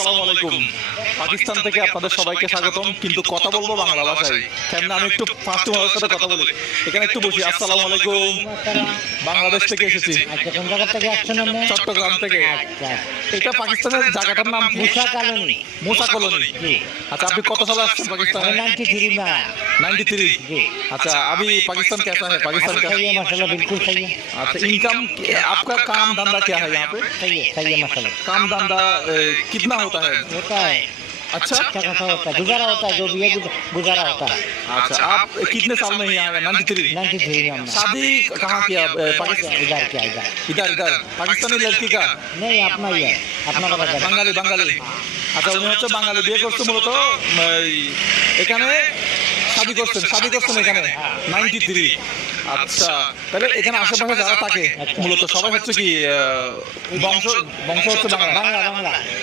আসসালামু আলাইকুম। পাকিস্তান থেকে আপনাদের সবাইকে স্বাগতম, কিন্তু কথা বলবো বাংলা ভাষায়। কেন আমি একটু ফার্স্ট ভাষার সাথে কথা বলি, এখানে একটু বসি। আসসালামু আলাইকুম, বাংলাদেশ থেকে এসেছি, আচ্ছা, কোন জায়গা থেকে আসছেন আপনি? চট্টগ্রাম থেকে। আচ্ছা, এটা পাকিস্তানের জায়গাটার নাম কি? মুসা কলোনি। মুসা কলোনি। জি, अच्छा, আপনি কত সালে আসছেন পাকিস্তানে? 93 में आया। 93। जी, अच्छा, अभी पाकिस्तान कैसा है? पाकिस्तान अभी का सही है माशाल्लाह, बिल्कुल सही है। अच्छा, इनकम आपका काम धंधा क्या है यहाँ पे? सही है माशाल्लाह। काम धंधा कितना होता है? होता है अच्छा अच्छा खासा होता है, गुजारा होता है, जो भी है गुजारा होता है। अच्छा, आप कितने साल में यहाँ आए? 93। 93 में हमने शादी कहाँ किया? पाकिस्तान। इधर क्या इधर इधर इधर पाकिस्तानी लड़की का? नहीं, अपना ही है, अपना बड़ा घर। বাঙালি বাঙালি। আচ্ছা, উনি হচ্ছে বাঙালি, বিয়ে করছে মূলত এখানে শাদি করছেন এখানে 93। আচ্ছা, তাহলে এখানে আশেপাশে যারা থাকে মূলত সবাই হচ্ছে কি বংশ বংশ হচ্ছে বাংলা। बांग्ला बांग्ला